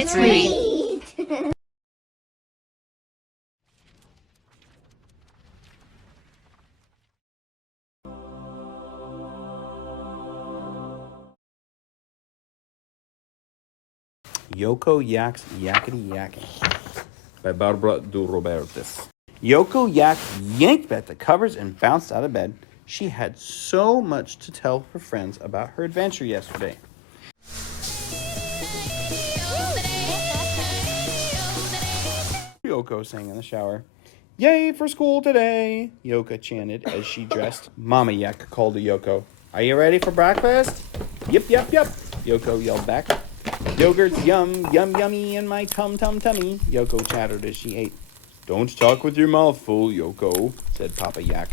Let's read. Yoko Yak's Yakety Yakking by Barbara de Robertis. Yoko Yak yanked at the covers and bounced out of bed. She had so much to tell her friends about her adventure yesterday. Yoko sang in the shower. Yay for school today, Yoko chanted as she dressed. Mama Yak called to Yoko. Are you ready for breakfast? Yep, Yoko yelled back. Yogurt's yum, yummy in my tummy, Yoko chattered as she ate. Don't talk with your mouth full, Yoko, said Papa Yak.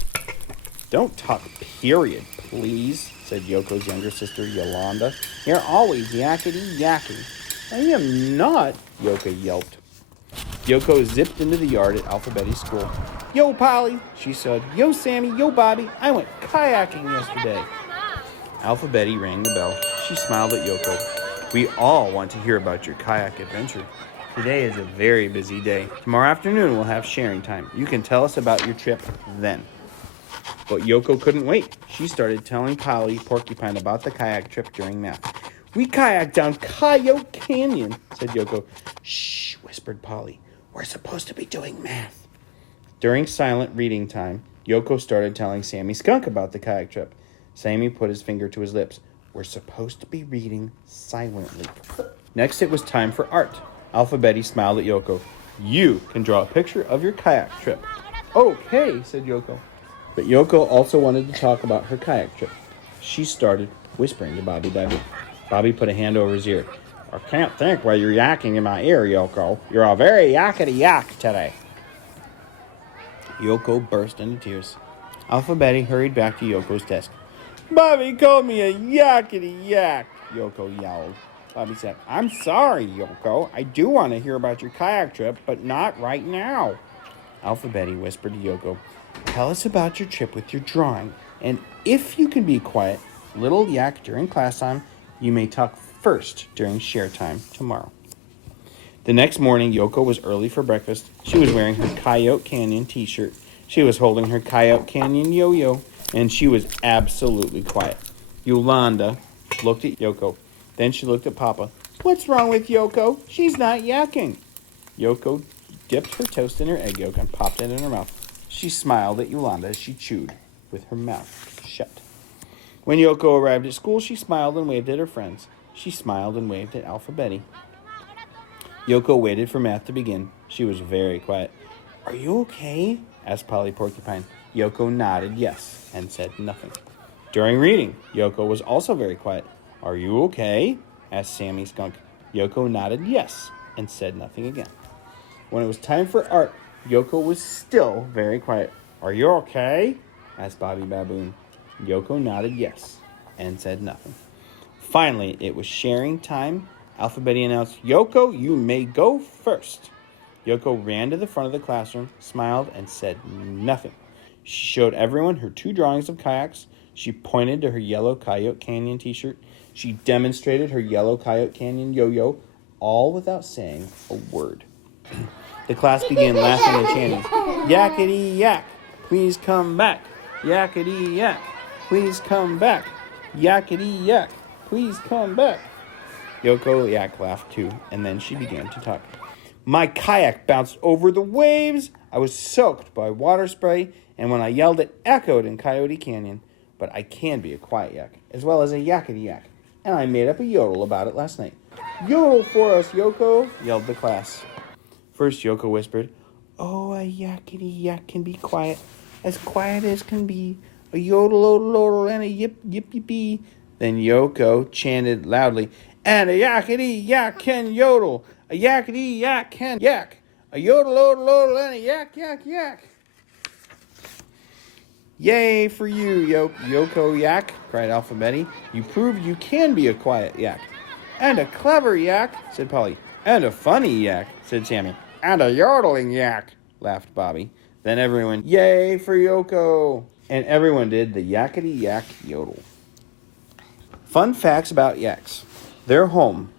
Don't talk, period, please, said Yoko's younger sister, Yolanda. You're always yakety yakking. I am not, Yoko yelped. Yoko zipped into the yard at Alphabety's school. Yo, Polly, she said. Yo, Sammy, yo, Bobby, I went kayaking yesterday. Alphabety rang the bell. She smiled at Yoko. We all want to hear about your kayak adventure. Today is a very busy day. Tomorrow afternoon we'll have sharing time. You can tell us about your trip then. But Yoko couldn't wait. She started telling Polly Porcupine about the kayak trip during math. We kayaked down Coyote Canyon, said Yoko. Shh, whispered Polly. We're supposed to be doing math. During silent reading time, Yoko started telling Sammy Skunk about the kayak trip. Sammy put his finger to his lips. We're supposed to be reading silently. Next, it was time for art. Alphabety smiled at Yoko. You can draw a picture of your kayak trip. Okay, said Yoko. But Yoko also wanted to talk about her kayak trip. She started whispering to Bobby Babu. Bobby put a hand over his ear. I can't think why you're yakking in my ear, Yoko. You're a very yakety yak today. Yoko burst into tears. Alphabety hurried back to Yoko's desk. Bobby called me a yakety yak, Yoko yowled. Bobby said, I'm sorry, Yoko. I do want to hear about your kayak trip, but not right now. Alphabety whispered to Yoko, tell us about your trip with your drawing, and if you can be quiet, little yak during class time, you may talk first during share time tomorrow. The next morning, Yoko was early for breakfast. She was wearing her Coyote Canyon t-shirt. She was holding her Coyote Canyon yo-yo, and she was absolutely quiet. Yolanda looked at Yoko. Then she looked at Papa. What's wrong with Yoko? She's not yakking. Yoko dipped her toast in her egg yolk and popped it in her mouth. She smiled at Yolanda as she chewed with her mouth shut. When Yoko arrived at school, she smiled and waved at her friends. She smiled and waved at Alphabety. Yoko waited for math to begin. She was very quiet. Are you okay? Asked Polly Porcupine. Yoko nodded yes and said nothing. During reading, Yoko was also very quiet. Are you okay? Asked Sammy Skunk. Yoko nodded yes and said nothing again. When it was time for art, Yoko was still very quiet. Are you okay? Asked Bobby Baboon. Yoko nodded yes and said nothing. Finally, it was sharing time. Alphabety announced, Yoko, you may go first. Yoko ran to the front of the classroom, smiled, and said nothing. She showed everyone her two drawings of kayaks. She pointed to her yellow Coyote Canyon t-shirt. She demonstrated her yellow Coyote Canyon yo-yo, all without saying a word. The class began laughing and chanting, Yakety yak, please come back. Yakety yak, please come back. Yakety yak, please come back. Yoko Yak laughed too, and then she began to talk. My kayak bounced over the waves. I was soaked by water spray, and when I yelled, it echoed in Coyote Canyon. But I can be a quiet yak, as well as a yakety yak, and I made up a yodel about it last night. Yodel for us, Yoko, yelled the class. First, Yoko whispered, oh, a yakety yak can be quiet as can be. A yodel-odel-odel and a yip-yip-yip-yee. Then Yoko chanted loudly, and a yakety yak can yodel. A yakety yak can yak. A yodel-odel-odel and a yak, yak, yak. Yay for you, Yoko Yak, cried Alphabety. You proved you can be a quiet yak. And a clever yak, said Polly. And a funny yak, said Sammy. And a yodeling yak, laughed Bobby. Then everyone, yay for Yoko. And everyone did the yakety yak yodel. Fun facts about yaks. Their home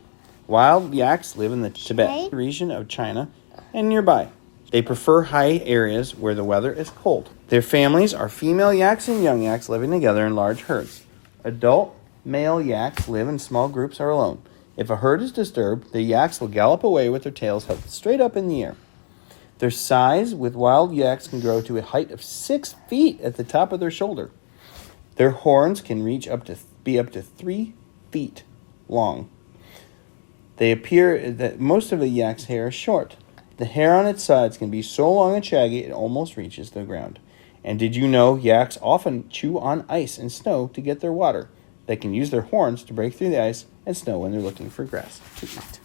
Wild yaks live in the Tibet region of China and nearby. They prefer high areas where the weather is cold. Their families are female yaks and young yaks living together in large herds. Adult male yaks live in small groups or alone. If a herd is disturbed, the yaks will gallop away with their tails held straight up in the air. Their size with wild yaks can grow to a height of 6 feet at the top of their shoulder. Their horns can reach up to 3 feet long. They appear that most of the yak's hair is short. The hair on its sides can be so long and shaggy it almost reaches the ground. And did you know yaks often chew on ice and snow to get their water? They can use their horns to break through the ice and snow when they're looking for grass to eat.